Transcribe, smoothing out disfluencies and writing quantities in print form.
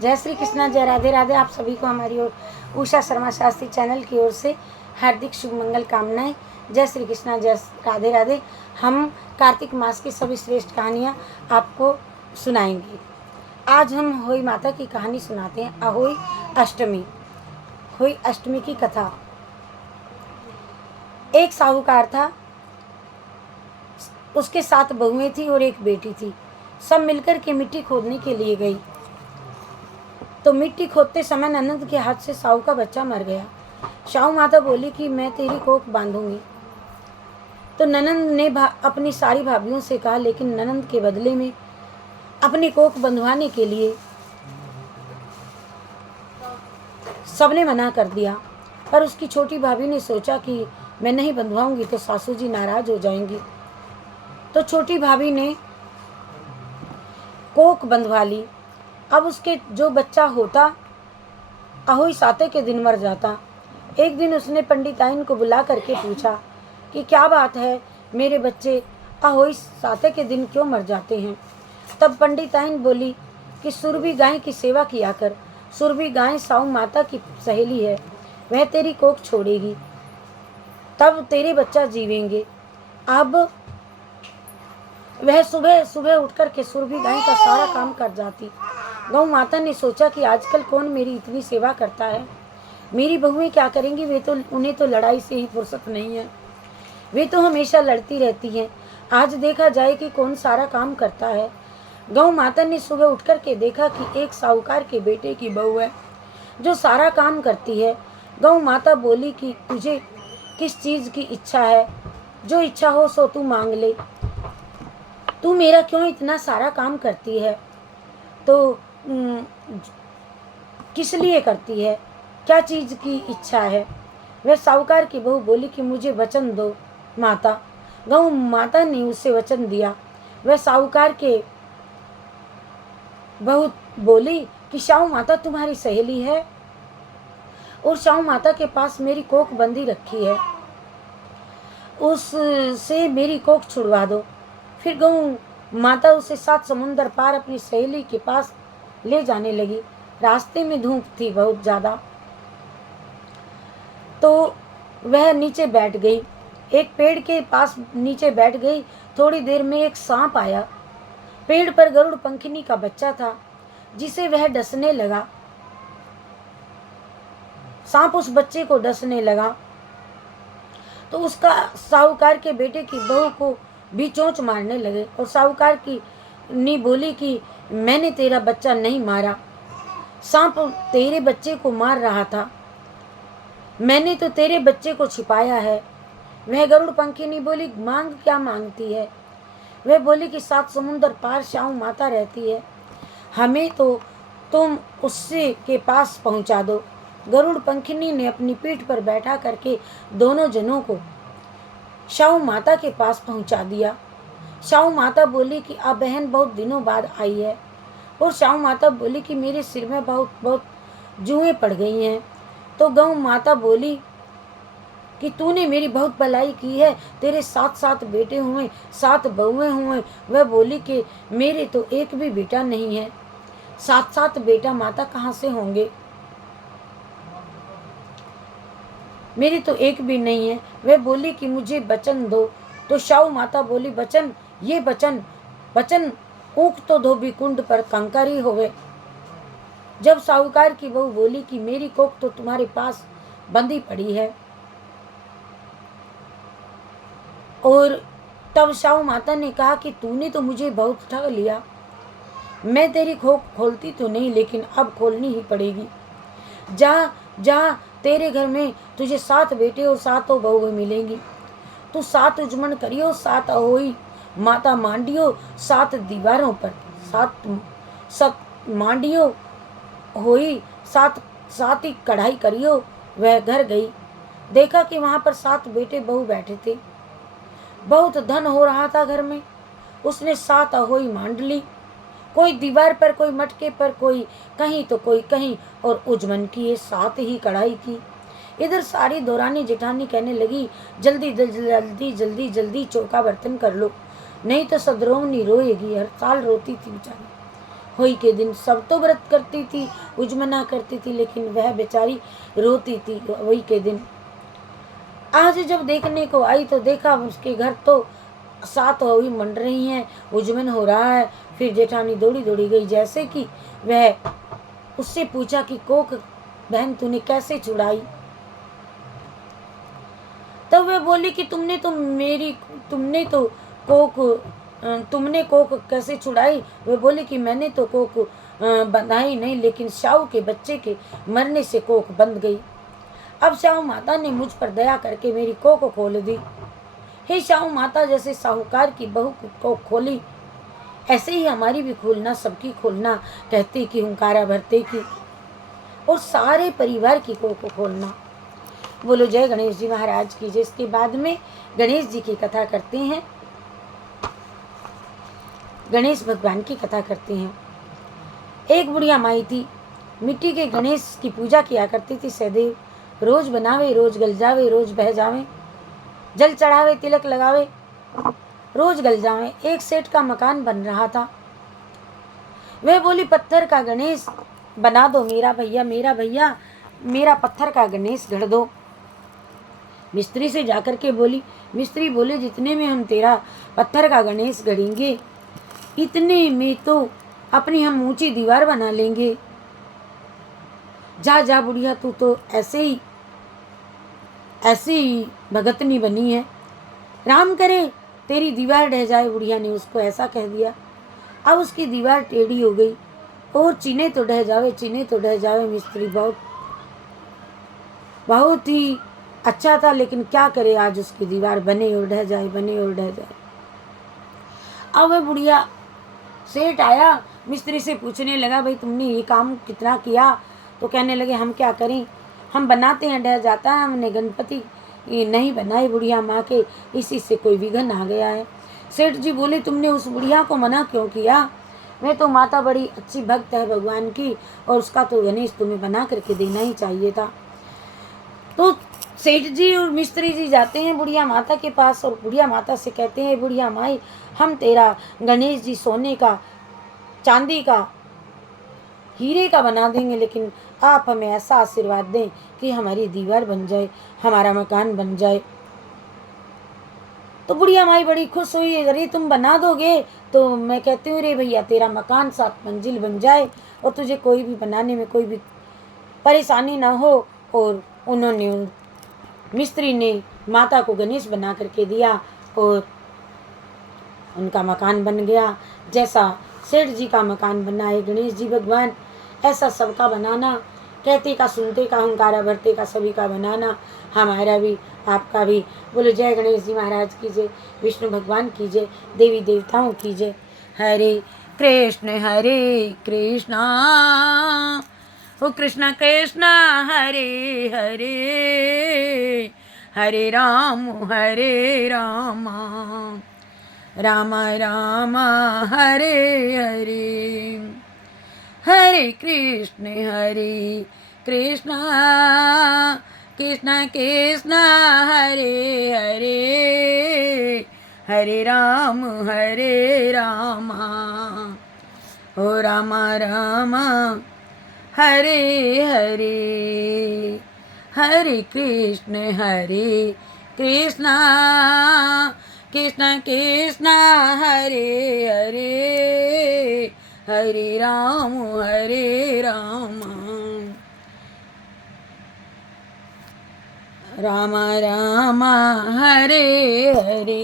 जय श्री कृष्णा, जय राधे राधे। आप सभी को हमारी ओर उषा शर्मा शास्त्री चैनल की ओर से हार्दिक शुभ मंगल कामनाएं। जय श्री कृष्णा, जय राधे राधे। हम कार्तिक मास की सभी श्रेष्ठ कहानियाँ आपको सुनाएंगे। आज हम होई माता की कहानी सुनाते हैं। अहोई अष्टमी। होई अष्टमी की कथा। एक साहूकार था, उसके 7 बहुएं थी और एक बेटी थी। सब मिलकर के मिट्टी खोदने के लिए गई तो मिट्टी खोदते समय ननंद के हाथ से साहू का बच्चा मर गया। साहू माता बोली कि मैं तेरी कोख बांधूंगी। तो ननंद ने अपनी सारी भाभियों से कहा, लेकिन ननंद के बदले में अपनी कोख बंधवाने के लिए सबने मना कर दिया। पर उसकी छोटी भाभी ने सोचा कि मैं नहीं बंधवाऊंगी तो सासू जी नाराज हो जाएंगी। तो छोटी भाभी ने कोख बंधवा ली। अब उसके जो बच्चा होता अहोई साते के दिन मर जाता। एक दिन उसने पंडिताइन को बुला करके पूछा कि क्या बात है, मेरे बच्चे अहोई साते के दिन क्यों मर जाते हैं। तब पंडिताइन बोली कि सुरभि गाय की सेवा किया कर। सुरभि गाय साहू माता की सहेली है, वह तेरी कोख छोड़ेगी, तब तेरे बच्चा जीवेंगे। अब वह सुबह सुबह उठ कर के सुरभि गाय का सारा काम कर जाती। गौ माता ने सोचा कि आजकल कौन मेरी इतनी सेवा करता है, मेरी बहुएं क्या करेंगी। उन्हें तो लड़ाई से ही फुर्सत नहीं है, वे तो हमेशा लड़ती रहती हैं। आज देखा जाए कि कौन सारा काम करता है। गौ माता ने सुबह उठ कर के देखा कि एक साहूकार के बेटे की बहू है जो सारा काम करती है। गौ माता बोली कि तुझे किस चीज़ की इच्छा है, जो इच्छा हो सो तू मांग ले। तू मेरा क्यों इतना सारा काम करती है, तो किस लिए करती है, क्या चीज़ की इच्छा है। वह साहूकार की बहू बोली कि मुझे वचन दो माता। गौ माता ने उसे वचन दिया। वह साहूकार के बहू बोली कि साहू माता तुम्हारी सहेली है और साहू माता के पास मेरी कोख बंदी रखी है, उससे मेरी कोख छुड़वा दो। फिर गौ माता उसे 7 समुंदर पार अपनी सहेली के पास ले जाने लगी। रास्ते में धूप थी बहुत ज़्यादा, तो वह नीचे बैठ गई। एक पेड़ के पास नीचे बैठ गई। थोड़ी देर में एक सांप आया। पेड़ पर गरुड़ पंखिनी का बच्चा था जिसे वह डसने लगा। सांप उस बच्चे को डसने लगा तो उसका साहूकार के बेटे की बहू को भी चोंच मारने लगे। और साहूकार की नी बोली कि मैंने तेरा बच्चा नहीं मारा, सांप तेरे बच्चे को मार रहा था, मैंने तो तेरे बच्चे को छिपाया है। वह गरुड़ पंखिनी बोली, मांग क्या मांगती है। वह बोली कि 7 समुंदर पार साहू माता रहती है, हमें तो तुम उससे के पास पहुंचा दो। गरुड़ पंखिनी ने अपनी पीठ पर बैठा करके दोनों जनों को साहू माता के पास पहुंचा दिया। साहू माता बोली कि अब बहन बहुत दिनों बाद आई है। और साहू माता बोली कि मेरे सिर में बहुत बहुत जुएं पड़ गई हैं। तो गौ माता बोली कि तूने मेरी बहुत भलाई की है, तेरे 7 बेटे हुए, 7 बहुएं हुए। वह बोली कि मेरे तो एक भी बेटा नहीं है। 7 बेटा माता कहाँ से होंगे, मेरी तो एक भी नहीं है। वह बोली कि मुझे वचन दो। तो साहू माता बोली, वचन, ये वचन ऊख तो धोबी कुंड पर कंकरी होवे। जब साहूकार की बहू बोली कि मेरी कोख तो तुम्हारे पास बंदी पड़ी है, और तब साहू माता ने कहा कि तूने तो मुझे बहुत ठग लिया, मैं तेरी कोख खोलती तो नहीं, लेकिन अब खोलनी ही पड़ेगी। जा तेरे घर में तुझे 7 बेटे और 7 बहुएं मिलेंगी। तू 7 उजमन करियो, 7 अहोई माता मांडियो, 7 दीवारों पर 7 मांडियो होई, 7 ही कढ़ाई करियो। वह घर गई, देखा कि वहाँ पर 7 बेटे बहू बैठे थे। बहुत धन हो रहा था घर में। उसने 7 अहोई मांड ली, कोई दीवार पर, कोई मटके पर, कोई कहीं तो कोई कहीं, और उजमन की 7 ही कढ़ाई की। इधर सारी दौरानी जेठानी कहने लगी, जल्दी जल्दी जल्दी जल्दी चौका बर्तन कर लो, नहीं तो सदरोमनी रोएगी। हर साल रोती थी बेचारी, होली के दिन सब तो व्रत करती थी, उजमना करती थी, लेकिन वह बेचारी रोती थी होली के दिन। आज जब देखने को आई तो देखा उसके घर तो 7 होली मंड रही हैं, उजमन हो रहा है। फिर जेठानी दौड़ी दौड़ी गई, जैसे कि वह उससे पूछा कि कोक बहन तूने कैसे छुड़ाई। तब वह बोली कि तुमने कोक कैसे छुड़ाई। वह बोली कि मैंने तो कोक बंधाई नहीं, लेकिन शाहू के बच्चे के मरने से कोक बंध गई। अब शाहू माता ने मुझ पर दया करके मेरी कोक खोल दी। हे शाहू माता, जैसे साहूकार की बहू की कोक खोली, ऐसे ही हमारी भी खोलना, सबकी खोलना, कहते कि हुंकारा भरते की, और सारे परिवार की कोक खोलना। बोलो जय गणेश जी महाराज की जय। इसके बाद में गणेश जी की कथा करते हैं, गणेश भगवान की कथा करते हैं। एक बुढ़िया माई थी, मिट्टी के गणेश की पूजा किया करती थी सदैव। रोज बनावे रोज गल जावे, रोज बह जावे, जल चढ़ावे तिलक लगावे, रोज गल जावे। एक सेठ का मकान बन रहा था। वह बोली पत्थर का गणेश बना दो मेरा भैया, मेरा पत्थर का गणेश गढ़ दो। मिस्त्री से जाकर के बोली। मिस्त्री बोले जितने में हम तेरा पत्थर का गणेश गढ़ेंगे, इतने में तो अपनी हम ऊंची दीवार बना लेंगे। जा जा बुढ़िया, तू तो ऐसे ही भगतनी बनी है, राम करे तेरी दीवार ढह जाए। बुढ़िया ने उसको ऐसा कह दिया। अब उसकी दीवार टेढ़ी हो गई और चीने तो ढह जावे। मिस्त्री बहुत ही अच्छा था, लेकिन क्या करे, आज उसकी दीवार बने और ढह जाए। अब वह बुढ़िया सेठ आया, मिस्त्री से पूछने लगा भाई तुमने ये काम कितना किया। तो कहने लगे हम क्या करें, हम बनाते हैं ढह जाता है, हमने गणपति ये नहीं बनाए बुढ़िया माँ के, इसी से कोई विघन आ गया है। सेठ जी बोले तुमने उस बुढ़िया को मना क्यों किया, मैं तो माता बड़ी अच्छी भक्त है भगवान की, और उसका तो गणेश तुम्हें बना करके देना ही चाहिए था। तो सेठ जी और मिस्त्री जी जाते हैं बुढ़िया माता के पास और बुढ़िया माता से कहते हैं बुढ़िया माई, हम तेरा गणेश जी सोने का, चांदी का, हीरे का बना देंगे, लेकिन आप हमें ऐसा आशीर्वाद दें कि हमारी दीवार बन जाए, हमारा मकान बन जाए। तो बुढ़िया माई बड़ी खुश हुई, अरे तुम बना दोगे तो मैं कहती हूँ रे भैया तेरा मकान 7 मंजिल बन जाए और तुझे कोई भी बनाने में कोई भी परेशानी ना हो। और उन्होंने मिस्त्री ने माता को गणेश बना करके दिया और उनका मकान बन गया। जैसा सेठ जी का मकान बना है गणेश जी भगवान, ऐसा सबका बनाना, कहते का सुनते का, हुंकारा भरते का, सभी का बनाना, हमारा भी आपका भी। बोलो जय गणेश जी महाराज की जय, विष्णु भगवान की जय, देवी देवताओं की जय। हरे कृष्ण ओ कृष्ण कृष्ण हरे हरे, हरे राम राम राम हरे हरे, हरे कृष्ण कृष्ण कृष्ण हरे हरे, हरे राम ओ राम राम हरे हरे, हरे कृष्ण कृष्ण कृष्ण हरे हरे, हरे राम राम राम हरे हरे।